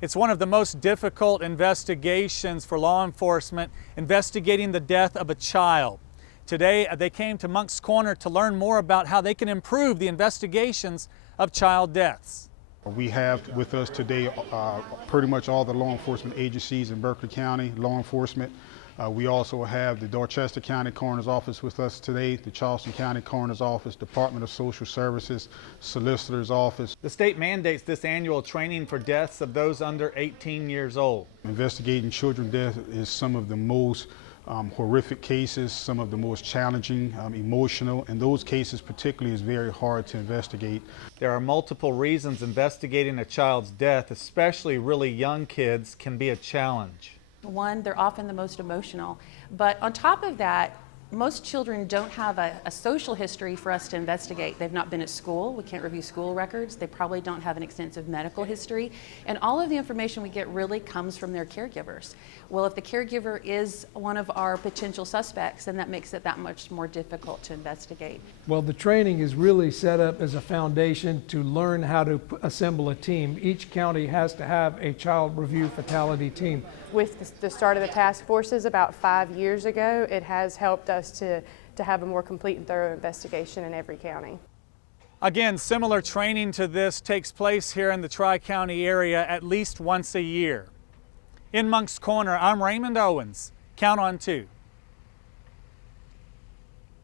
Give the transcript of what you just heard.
It's one of the most difficult investigations for law enforcement, investigating the death of a child. Today, they came to Moncks Corner to learn more about how they can improve the investigations of child deaths. We have with us today pretty much all the law enforcement agencies in Berkeley County, law enforcement. We also have the Dorchester County Coroner's Office with us today, the Charleston County Coroner's Office, Department of Social Services, Solicitor's Office. The state mandates this annual training for deaths of those under 18 years old. Investigating children death is some of the most horrific cases, some of the most challenging, emotional, and those cases particularly is very hard to investigate. There are multiple reasons investigating a child's death, especially really young kids, can be a challenge. One, they're often the most emotional, but on top of that, most children don't have a social history for us to investigate. They've not been at school. We can't review school records. They probably don't have an extensive medical history. And all of the information we get really comes from their caregivers. Well, if the caregiver is one of our potential suspects, then that makes it that much more difficult to investigate. Well, the training is really set up as a foundation to learn how to assemble a team. Each county has to have a child review fatality team. With the start of the task forces about 5 years ago, it has helped us to have a more complete and thorough investigation in every county. Again, similar training to this takes place here in the Tri-County area at least once a year. In Moncks Corner, I'm Raymond Owens. Count on 2.